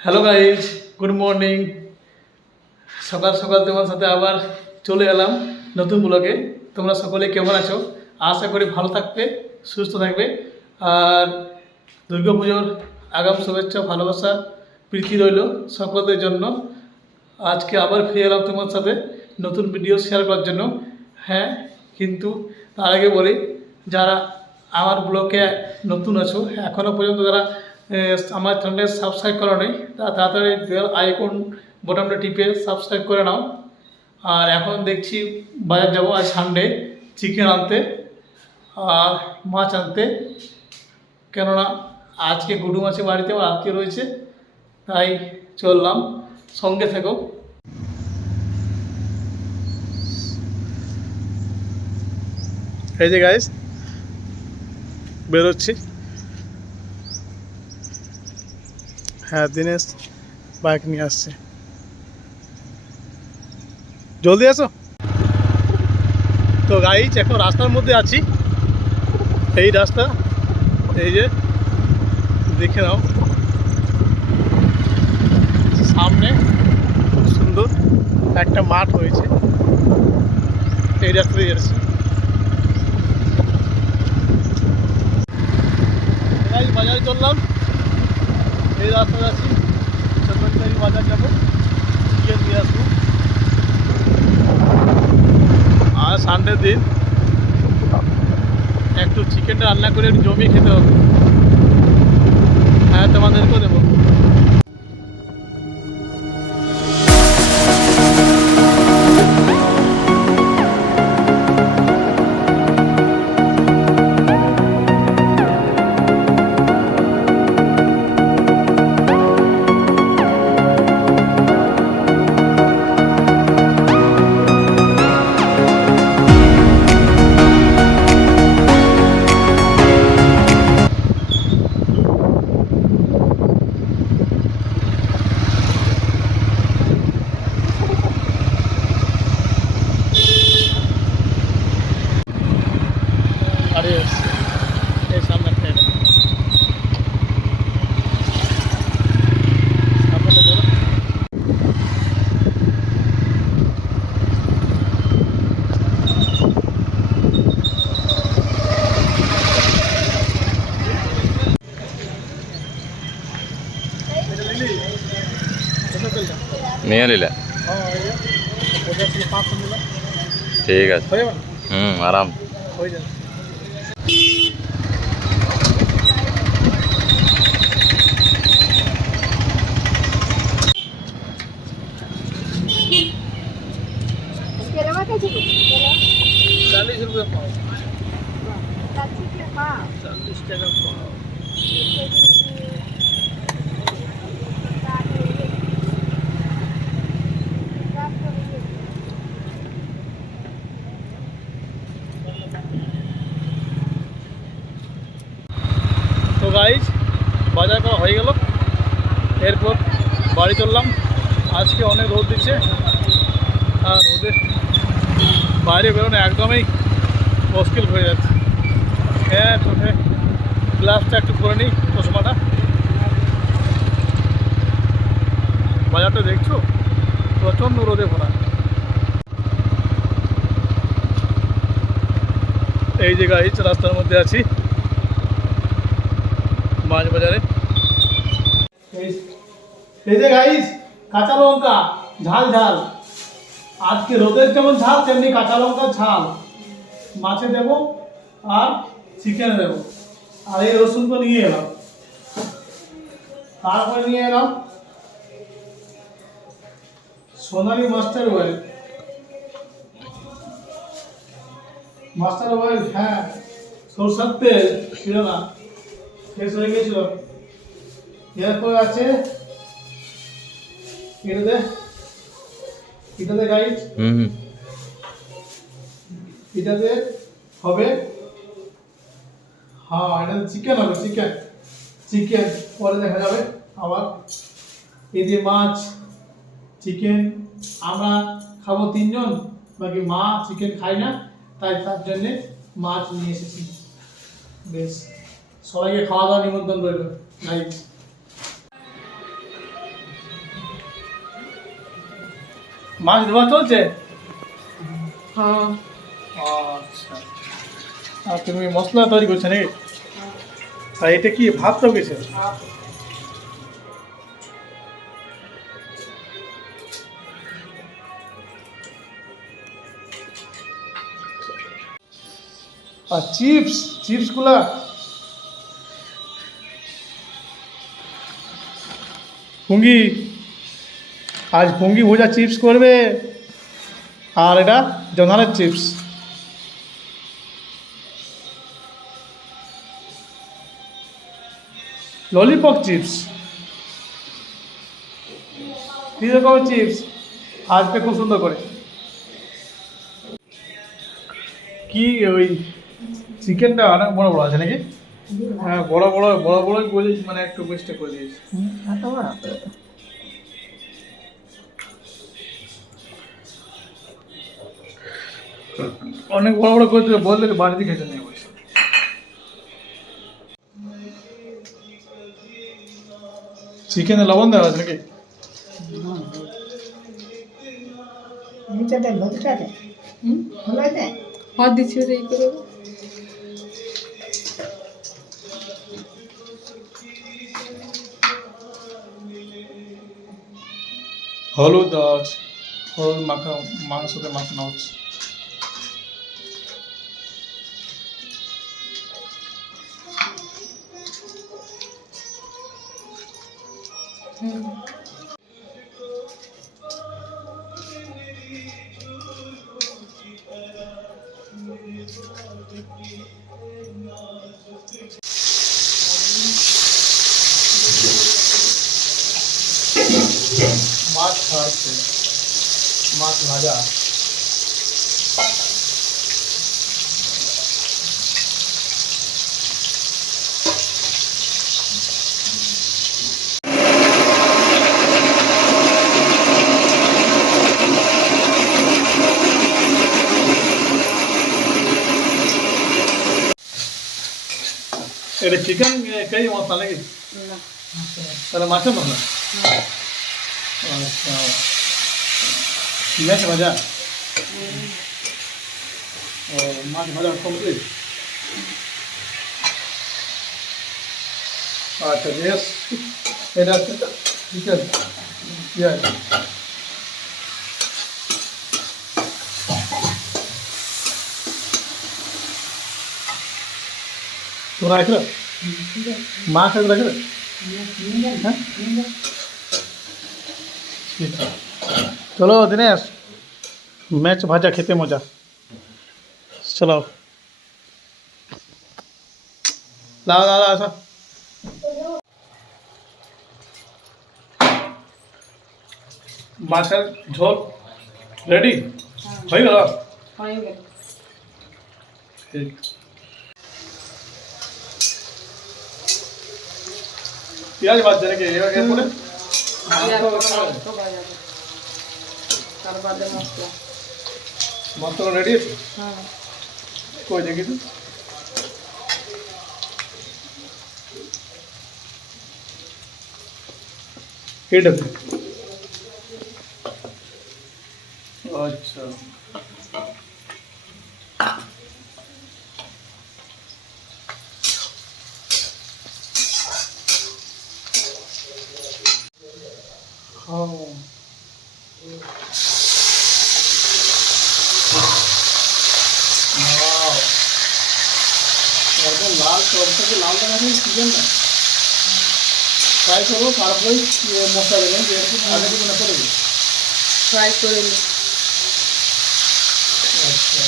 Hello guys good morning সকাল সকাল তোমার সাথে আবার চলে এলাম নতুন ব্লগে তোমরা সকলে কেমন আছো? আশা করি ভালো থাকবে, সুস্থ থাকবে। আর দুর্গা পুজোর আগাম শুভেচ্ছা, ভালোবাসা, প্রীতি রইল সকলের জন্য। আজকে আবার ফিরে এলাম তোমার সাথে নতুন ভিডিও শেয়ার করার জন্য। হ্যাঁ কিন্তু তার আগে বলি, যারা আমার ব্লগে নতুন আছো এখনও পর্যন্ত যারা আমার চ্যানেলে সাবস্ক্রাইব করা নেই তাড়াতাড়ি বেল আইকন বোটামটা টিপে সাবস্ক্রাইব করে নাও। আর এখন দেখছি বাজার যাব আজ সানডে চিকেন আনতে আর মাছ আনতে। কেননা আজকে গুডু মাছে বাড়িতে আমার আত্মীয় রয়েছে, তাই চললাম। সঙ্গে থেকো। এই যে গাইস বেরোচ্ছি। হ্যাঁ দিনেশ বাইক নিয়ে আসছে। জলদি আসো। তো গাইজ এখন রাস্তার মধ্যে আছি। এই রাস্তা, এই যে, দেখে নাও। সামনে খুব সুন্দর একটা মাঠ হয়েছে। এই রাস্তা দিয়ে যাচ্ছি বাজারে চললাম। এই রাস্তা যাচ্ছি চন্দনকারী বাজার যাব। চিকেন নিয়ে আসব। আর সানডের দিন একটু চিকেনটা রান্না করে একটু জমি খেতে হবে। হ্যাঁ তোমাদেরকেও দেবো। নিয়ে নিলে হ্যাঁ, এই যে। পঁচাশি, পাঁচশো নিলাম। ঠিক আছে হয়ে যাবে না? হুম আরাম হয়ে যাবে केला कैसे केला चालीस रुपये पाव चालीस के हाँ चालीस टका पाव বাজার করা হয়ে গেল। এরপর বাড়ি চললাম। আজকে অনেক রোদ দিচ্ছে। আর রোদে বাইরে বেরোনো একদমই মুশকিল হয়ে যাচ্ছে। হ্যাঁ চোখে গ্লাসটা একটু করে নিই, চশমাটা। বাজারটা দেখছ? প্রচণ্ড রোদে ভরা। এই যে গাইজ রাস্তার মধ্যে আছি। মাছ বাজারে। এই যে গাইস কাঁচা লঙ্কা, ঝাল ঝাল। আজকে রোদের যেমন ঝাল, তেমনি কাঁচা লঙ্কা ঝাল। মাছে দেবো আর চিকেনে দেবো। আর এই রসুন তো নিয়ে এলাম। তারপরে নিয়ে এলাম Sonali master oil master oil হ্যাঁ সরষার তেল, ছিল না। শেষ হয়ে গেছিল। এরপর আছে এটাতে এটাতে গাইড হুম এটাতে হবে হ্যাঁ এটাতে চিকেন হবে চিকেন চিকেন পরে দেখা যাবে আবার। যে মাছ চিকেন আমরা খাব তিনজন বাকি মা চিকেন খায় না তাই তার জন্যে মাছ নিয়ে এসেছি। বেশ সবাইকে খাওয়া দাওয়া নিমন্ত্রণ রইল গাইড মাছ ধোয়া চলছে? হ্যাঁ। আচ্ছা। আর তুমি মশলা তৈরি করছ নাকি? আর এটা কি ভাত তো গেছে আর চিপস চিপসগুলা? পুঙ্গি আজ ভঙ্গি ভোজা চিপস করবে আর এটা জোনালের চিপস। Lollipop chips. তিন রকমের চিপস। আজকে খুব সুন্দর করে। কি ওই চিকেনটা অনেক বড় বড় আছে নাকি? হ্যাঁ বড় বড় বড় বড়ই বলে মানে একটু বেস্টে করে দিয়েছি। অনেক বড় বড় করে দিলে বললে বাড়িতে খেতে নেই বসে। চিকেনে লবণ দেওয়া আছে নাকি? নিচেতে লতিটাতে ভালো আছে হাত দিচ্ছি ওটা ই করে। হলুদ দেওয়া আছে। হলুদ মাখা মাংসতে মাখানো হচ্ছে। মাছ ছাড়ছে মাছ ভাজা। এটা চিকেন কারি মশলা নাকি না তাহলে মাছের মশলা আচ্ছা মাছ ভাজা ও মাছ ভাজা কমপ্লিট আচ্ছা বেশ এটা চিকেন পেঁয়াজ তোমরা রাখল মাছ আছে রাখল হ্যাঁ ঠিক আছে। চলো দিনেশ ম্যাচ ভাজা খেতে মজা চলো লাও লাও লাও আসো পেঁয়াজ বাজছে নাকি এবার এরপরে পেঁয়াজ মাংস কষা মাংস বাজাবো তার বাদে মশলা মশলা রেডি আছে হ্যাঁ কই দেখি তো এটা হ্যাঁ Wow. একদম লাল সবটাকে লাল দেখাচ্ছে চিকেনটা ফ্রাই করব তারপরে মশলা দেবেন যেরকম আগে মনে করে ফ্রাই করে নি আচ্ছা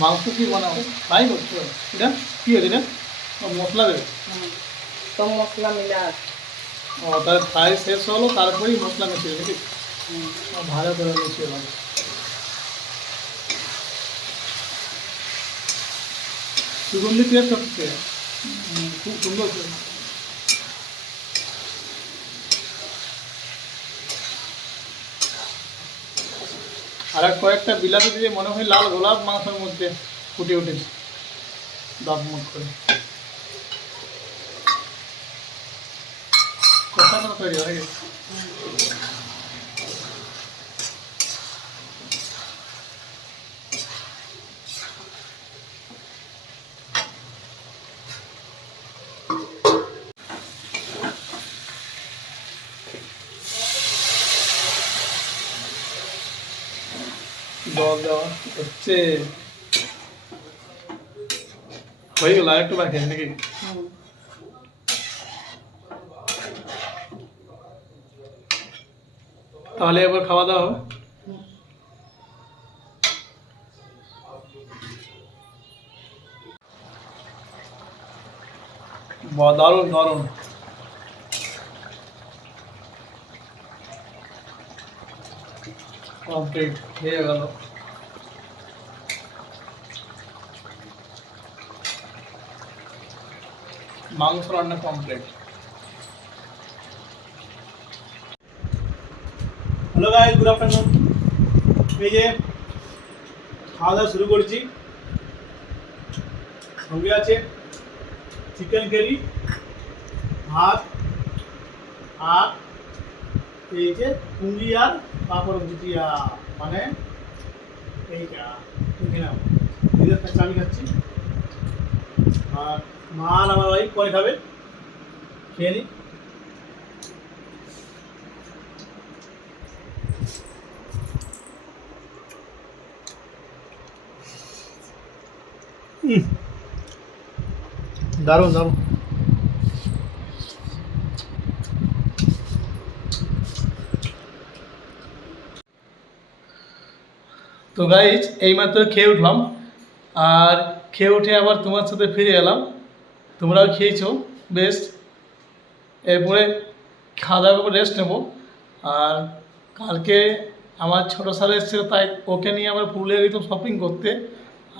মাংস কি বানাও তাই করছ? এটা কি হচ্ছে এটা? মশলা দেবে। হুম মশলা মিলা ও তাহলে ফ্রাই শেষ হলো তারপরেই মশলা মিশিয়ে নাকি? ভালো করে মিশিয়ে ভালো সুগন্ধি পেয়ে সব খুব সুন্দর আর কয়েকটা বিলাতি দিয়ে মনে হয় লাল গোলাপ মাংসের মধ্যে ফুটে উঠেছে। দাঁত মুখ করে। কষা তৈরি হয়ে গেছে। জল দেওয়া হচ্ছে হয়ে গেল আর একটু বাকি আছে নাকি হুম তাহলে এবার খাওয়া দাওয়া হবে বাহ, দারুণ দারুণ কমপ্লিট হয়ে গেল মাংস রান্না complete hello guys good afternoon এই যে খাওয়া দাওয়া শুরু করছি। সঙ্গে আছে চিকেন কারি ভাত, আর এই যে পুঙ্গি আর পাঁপড় ভুজিয়া। মানে এইটা। তুমি নাও। নিজের কাছে খাচ্ছি। আর মা আর আমার ওয়াইফ পরে খাবে। খেয়ে নিই দারুণ দারুণ। তো গাইজ এইমাত্র খেয়ে উঠলাম। আর খেয়ে উঠে আবার তোমার সাথে ফিরে এলাম। তোমরাও খেয়েছো, বেশ। এরপরে খাওয়া দাওয়া করে রেস্ট নেব। আর কালকে আমার ছোটো সালে এসেছিল, তাই ওকে নিয়ে আমরা পুরুলিয়া গেছিলাম শপিং করতে।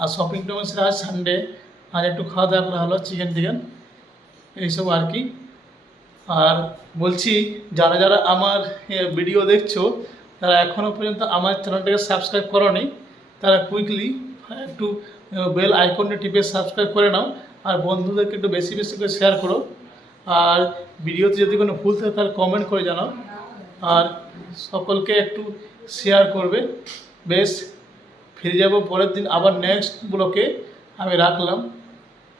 আর শপিং টপিং সেটা আজ সানডে আর একটু খাওয়া দাওয়া করা হলো চিকেন টিকেন, এইসব আর কি। আর বলছি, যারা যারা আমার ভিডিও দেখছ, তারা এখনও পর্যন্ত আমার চ্যানেলটাকে সাবস্ক্রাইব করোনি। তারা কুইকলি একটু বেল আইকনটা টিপে সাবস্ক্রাইব করে নাও। আর বন্ধুদেরকে একটু বেশি বেশি করে শেয়ার করো। আর ভিডিওতে যদি কোনো ভুল থাকে, তাহলে কমেন্ট করে জানাও। আর সকলকে একটু শেয়ার করবে। বেশ, ফিরে যাব পরের দিন আবার নেক্সট ব্লকে আমি রাখলাম।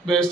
বেশ।